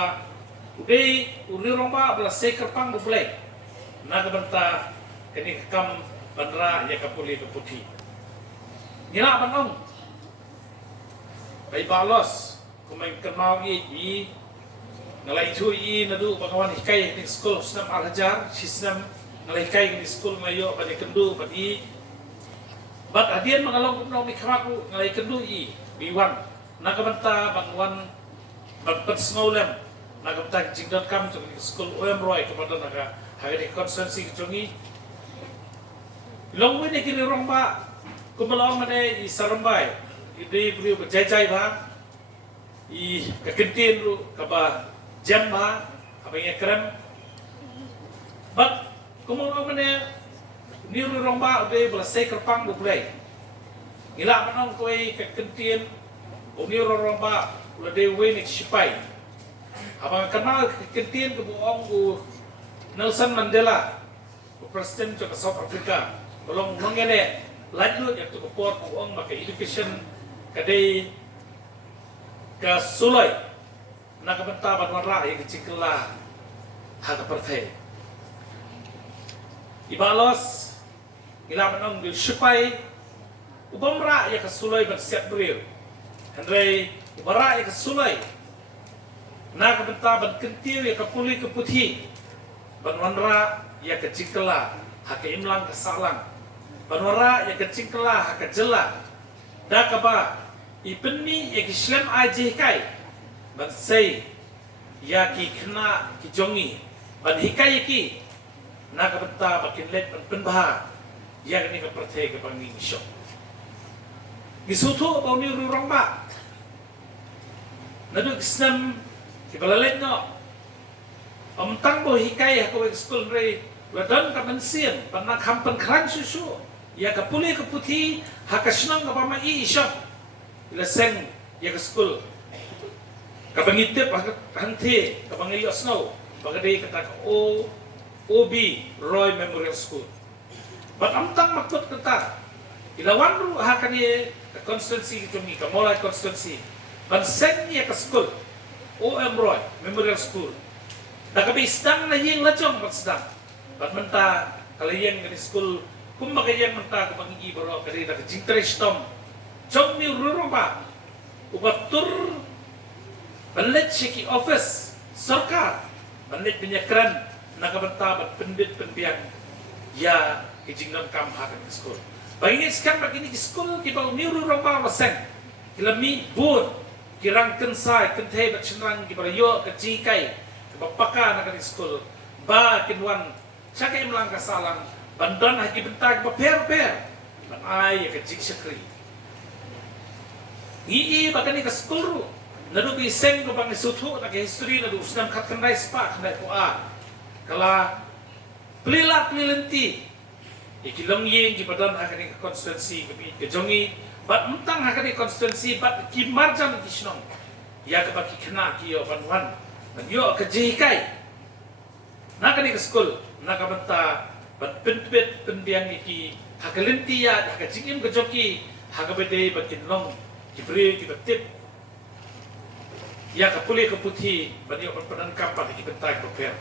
ba uday uri romba bla sekerpang bublek nagabanta kini kam bandra ya kapuli keputi nila banong bay balos kumay kenal i ngalai tu i nadu bakawan hikai di sekolah senam Al-Hajar sistem ngalai hikai di sekolah ngayo pada kendu pada bat hadian mengalong kumno mi kamaku ngalai kendu i biwan nagabanta bangwan bat snowlem nagabanta jingdon kam tu sekolah OM Roy kepada naga hari konsensi kecongi longwe ni kini romba kumalong mana i sarambai i beri berjai-jai ba i kekentin lu kaba jam ba apa yang krem bat kumalong mana ni lu romba udah belasai kerpang bukulai gila manong koi kekentin ni lu romba udah dewe ni sipai apa kenal kekentin kebuang u Nelson Mandela presiden ke South Africa tolong mengene lanjut yang tu keport uang pakai education kadai ke sulai nak benta banwara yang keciklah hak pertai ibalos ila menang di supaya ubamra yang ke sulai bersiap beriu Andre ubara yang ke sulai nak benta berkentir yang ke puli ke putih banwara yang ke ciklah hak imlang ke salang banwara yang ke ciklah hak jela dah kaba ipeni yang Islam aje kai ban sei ya ki kena ki jongi ban hikai ki nak benta bakin let ban penbah yang ni ke pertai ke bangi syok gisutu bau ni rurang ba nadu Islam ki balalet no tang bo hikai aku ekskul rei wadon ka mensian pana kampan kran susu ya ka puli ke putih hakasnang ka pama i isyap ila seng ya ka skul ka bangitip hante ka bangi snow bagade kata OB Roy Memorial School bat amtang makut kata ilawan ru hakani ka constituency kami ka mulai constituency ban seng ya ka skul OM Roy Memorial School dah kami sedang lagi lacong bat sedang bat menta kalau yang di school kumbaga yang menta ke bangi baro kali dah jingtres tom jom mi rurumba ubatur balet siki office sarkar balet penyakran nak menta bat pendit penbiang ya kijingdom kam hak di school bagi sekarang bagi di school kita mi rurumba maseng kilami bur kirang kensai kenthe bat chenrang kita yo kejikai bapaka nak di school ba kinwan saka imlang kasalang bandan haki bentag ba per ban ai ya kajik sakri ii bakani ka school ru nadu bi seng ko bang suthu nak history nadu usnam khat kanai spa kanai ko a kala pelila pelilenti ikilong yeng ki badan hakani ka constituency ke jongi bat mentang hakani constituency bat ki marjam kisnong ya ka baki kena ki yo banwan dan yo kejikai nak ni ke school nak benta bat penpet penbiang iki hakalenti ya hakajingim ke joki hakabede batin long diberi kita tip ya kapuli ke putih bani yo padan kampa ki bentai per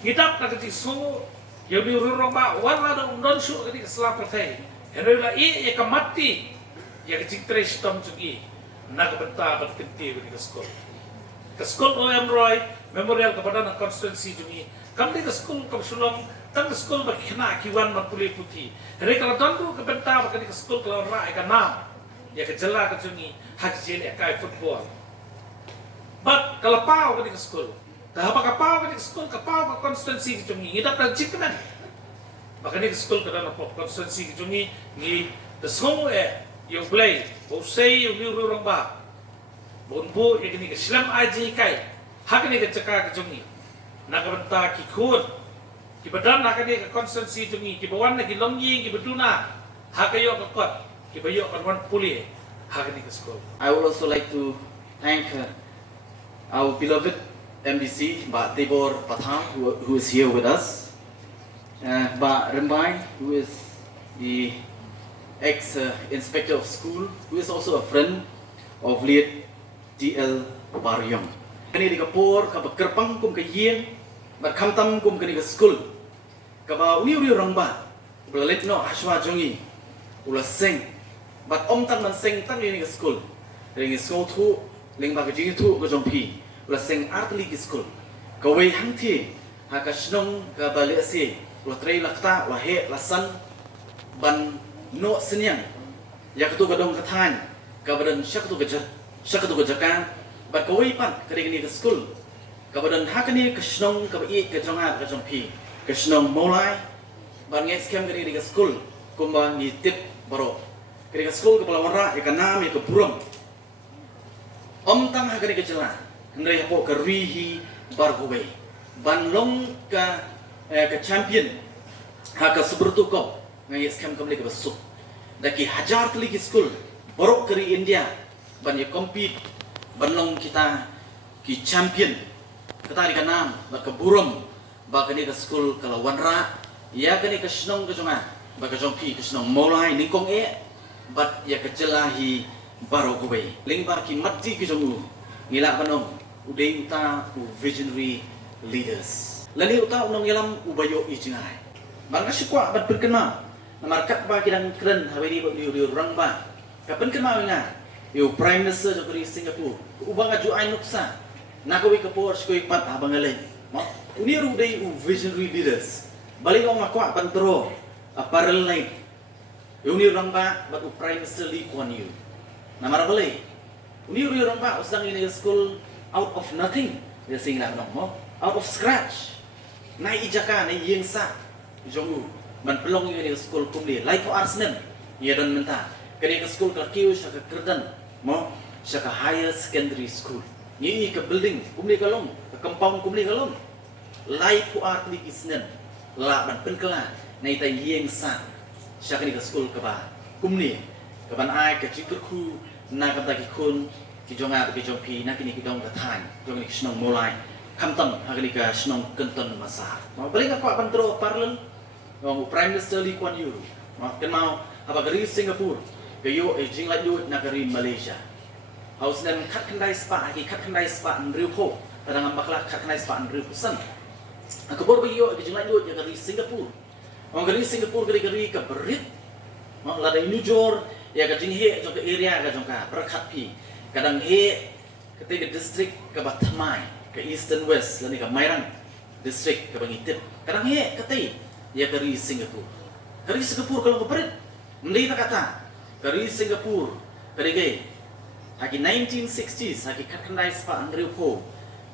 ngidap nak ti so yo bi rurong ba wala da undon su ke sela pertai herela i ya kamati ya ke jingtres tom jugi nak benta bat kenti ke school ke school OM Roy Memorial kepada nak konstituensi jumi kami ke school ke sulong tang ke school berkena kiwan mapuli putih hari kalau tandu ke benta ke school kalau rai ke nam ya ke jela ke jumi hak jeli kai football but kalau pau ke school dah apa pau ke school ke pau ke konstituensi ke jumi ngidap dan cikman makanya ke school ke dalam konstituensi ke jumi ni the song you play bo say you rurong ba bonbo yang ini ke Islam aji kai hak ni ke cekak ke jongi nak benta ki khun ki badan nak ni ke konstituensi jongi ki bawan ki longyi ki beduna hak yo ke kot ki bayo kan puli hak ni ke school. I would also like to thank our beloved MDC Mbak Tibor Pathang who is here with us, Mbak Rembai who is the ex-inspector of school who is also a friend of late DL Baryong. Kani di kapor ka kerpang kum ke yeng bat khamtam kum kani ke school ka ba wi rang ba ula let no aswa jongi ula seng bat om tan man seng tan ni ke school ring school thu ling ba ke jing thu ko jong phi ula seng artli ke school ka wei hang thi ha ka snong ka ba le si ula trei lakta ula he la san ban no senyang ya ka tu ka dong ka than ka badan syak tu ka jaka bat ka wei pan ka ring ni ke school ka badan ha ka ni ka snong ka ba i ka jong ha ka jong phi ka snong molai ban nge scam ka ni ke school kumba ni tip baro ka school ka balawara ya ka nam ya ka buram om tang ha ka ni ka jela ndai po ka rihi bar go wei ban long ka champion ha ka subrutu ko ngai scam kam le ka basuk daki hajar tli ki school borok kari India ban ye compete ban long kita ki champion kata ni kanam ba ka buram ba ka ni ka school kala wanra ya ka ni ka snong ka jonga ba ka jong pi ka snong molai ni kong e bat ya ka jelahi baro ko be ling ba ki matti ki jongu ngila banom udei uta u visionary leaders lani uta unong yalam ubayo ijingai bang asikwa bat berkena markat ba kidang kren haweri ba liu rang ba kapan kenal nga yo prime minister jokri Singapore ubang aju ai nuksa nakawi kapor skoi pat abang alai mo uniru dei u visionary leaders balik ong makwa pantro aparel lain uniru rang ba bat u prime minister Lee Kuan Yew namara balai uniru rang ba usang ini school out of nothing dia sing nak mo out of scratch nai ijaka nai yengsa jongu man pelong ini school kumli lai ko arsnen ia don menta kani ke school ka kiu sa ka kerdan mo sa ka higher secondary school ni ke building kumli kalong ka compound kumli kalong lai ko art li kisnen la ban penkela nei tai yeng sa sa kani ke school ka ba kumni ka ban ai ka chikur khu na ka ta ki khun ki jonga ki jong pi na kini ki dong ka than jong ni snong molai kamtam ha kani ka snong kenton masa mo balik ka ban tro parlen ngong prime minister Lee Kuan Yew mo ken mau apa gari Singapore kayo jing la yu na gari Malaysia haus nem khat khandai spa ki khat khandai spa nriu pho padang ambakla khat khandai spa nriu san akabor bayo jing la yu ya gari Singapore ngong gari Singapore gari ka berit mo la dai New Jor ya ka jing he jong ka area ka jong ka berkhat pi kadang he ketika district ka Batmai ka Eastern West lani ka Mairang district ka bangitip kadang he ketai ya kari Singapore kalau keperit mendai tak kata kari Singapore kari gay haki 1960s haki katkanai spa andriu po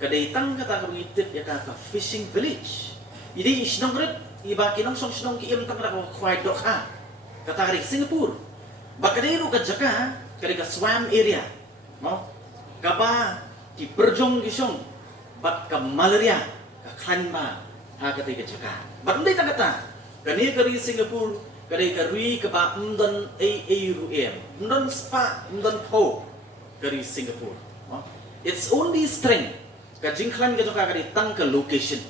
kadai tang kata kabangitip ya ka fishing village idi isnong red iba kinong song snong ki im tang ra ko khwai dok ha kata kari Singapore bakadai ru ka jaka kari ka swam area no kaba ki perjong gisong bat ka malaria ka khanba ha kata ka jaka bat mendai tak kata kani kari Singapore kari kari kaba mdan ruem mdan spa mdan po kari Singapore it's only strength ka jingklan ka joka kari tang ka location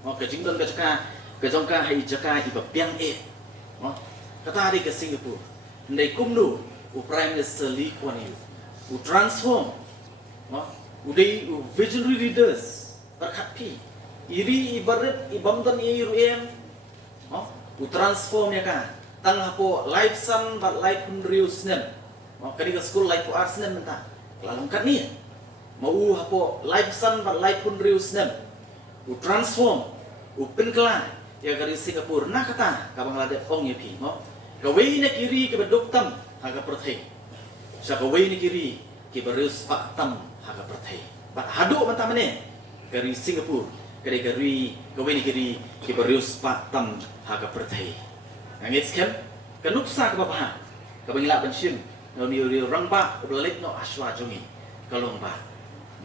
ka jingdan ka joka hai jaka iba piang kata hari ke Singapore ndai kumnu u prime minister Lee Kuan Yew u transform udai u visionary leaders berkat pi iri ibarat ibamdan ruem u transform ya ka tang hapo life san bat life unriu snen kadi ka school life art snen menta lalang kat ni mau hapo life san bat life unriu snen u transform u penkela ya kari Singapore na kata ka banglade ong ye pi mo ka wei na kiri ke bedoktam haga perthai sa ka wei ni kiri ke berus pak tam haga perthai bat hadu menta mene kari Singapore kari ka wei ni kiri ke berus pak tam haga perthai ngit skem kanuksa ka bapaha ka bangila bansim no ni rang ba rolet no aswa jongi kalong ba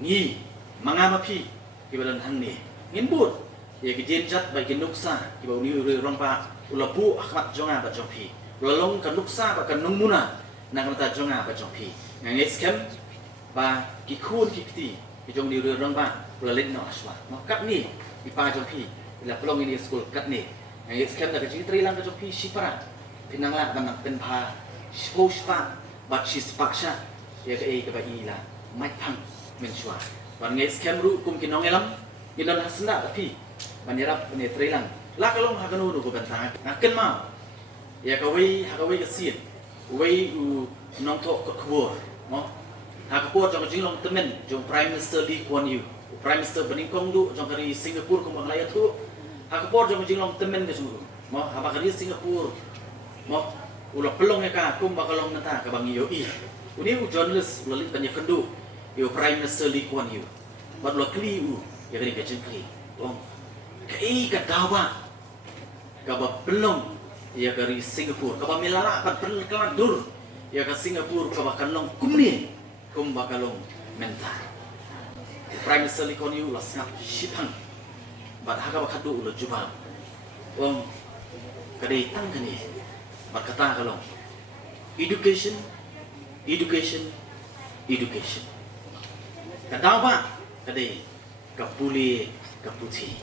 ni mangama pi ki balan hang ni ngimbut ye ki jenjat ba ki nuksa ki ba ni rang ba ulapu akhmat jonga ba jongpi ulalong kanuksa ba kanung muna na kanata jonga ba jongpi ngit skem ba ki khun ki kti ki jong ni rang ba rolet no aswa no kat ni ki pa jongpi ila pelong ini school kat ni yang sekarang dah kerja terilang kerja pi sipara pinanglah banang penpa spo spa bat si spaksa ya ke bagi lah mai pang menshua ban ngai scam ru kum kinong elam ginan hasna tapi banirap penetrelan la kalong hakanu nu ko bantang ngaken ma ya kawai hakawai kasin wei u nong to ko khwor mo hakapor jong jinglong temen jong prime minister Lee Kuan Yew prime minister beningkong du jong kari Singapore ko manglaya tu hakapor jong jinglong temen ke sungguh mo habakari Singapore mo ulah pelong ya ka kum bakalong nata ka bang yo i uni u journalist lalit tanya kendu yo prime minister Lee Kuan Yew bat lo kli u ya kali kecen kli ong kai ka dawa ka ba pelong ya kari Singapore ka ba milara pat pel keladur ya ka Singapore ka ba kanlong kumni kum bakalong mentar prime minister Lee Kuan Yew la sangat shipang bat haka ba kadu ulo juba ong kadai tang kani berkata kalau education kadang apa kadai kapuli kaputi